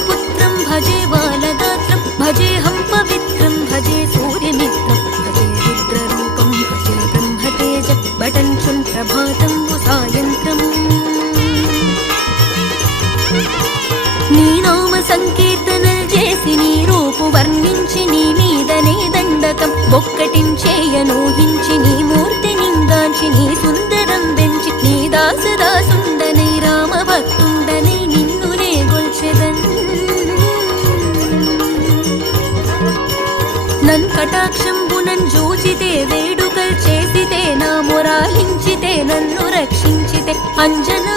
वायुपुत्रं भजे बालगात्रं भजेऽहं पवित्रं भजे सूर्यमित्रं भजे रुद्ररूपं भजे ब्रह्मतेज बटञ्चं प्रभातं सायन्त्रम् నీ నామ సంకీర్తనలు చేసి నీ రూపు వర్ణించి నీ మీదనే దండకం ఒక్కటించేయనూహించి నీ మూర్తి నిందాంచి నీ సుందరం పెంచి నీ దాసదాసుండనై రామభక్తుండనై నిన్నునే గొల్చెదన్ నన్ కటాక్షంబునన్ జూచితే వేడుకల్ చేసితే నా మొరాలించితే నన్ను రక్షించితే అంజన